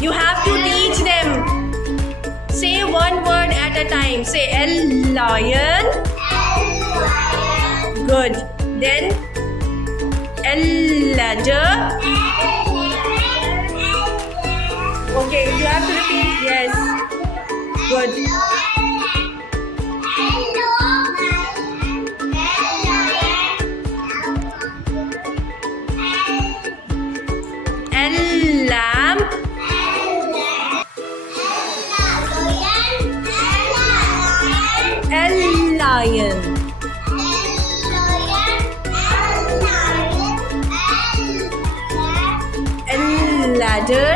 You have to teach them. Say one word at a time. Say lion. Good. Then ladder. Okay, you have to repeat. Yes. Good. Lamp. Lion. Ladder.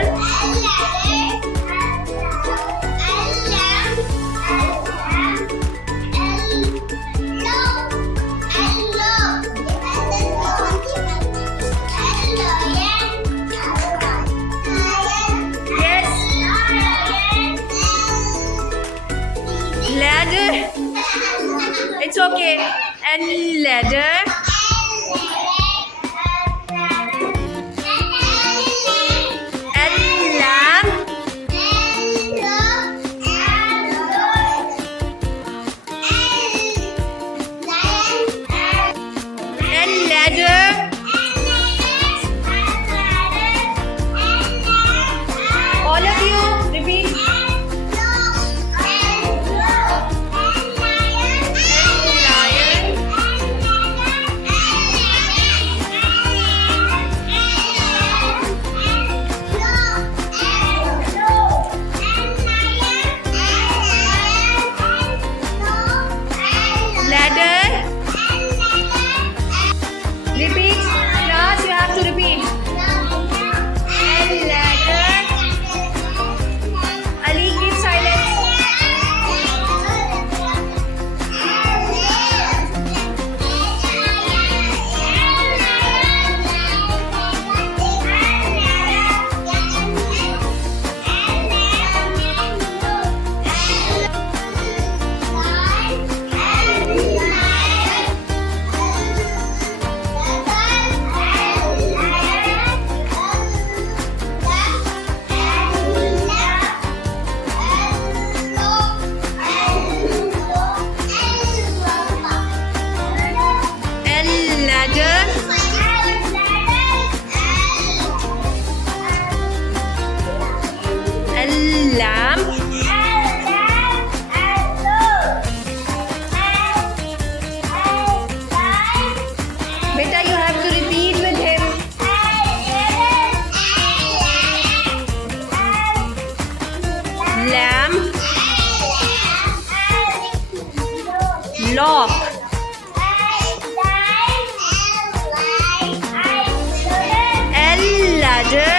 Ladder. It's okay. And ladder. And lamp. And ladder. All of you repeat. Repeat. Class, you have to repeat. And ladder. Ali, keep silence. Lamp. Beta, you have to repeat with him. Lamp. Lock. Ladder.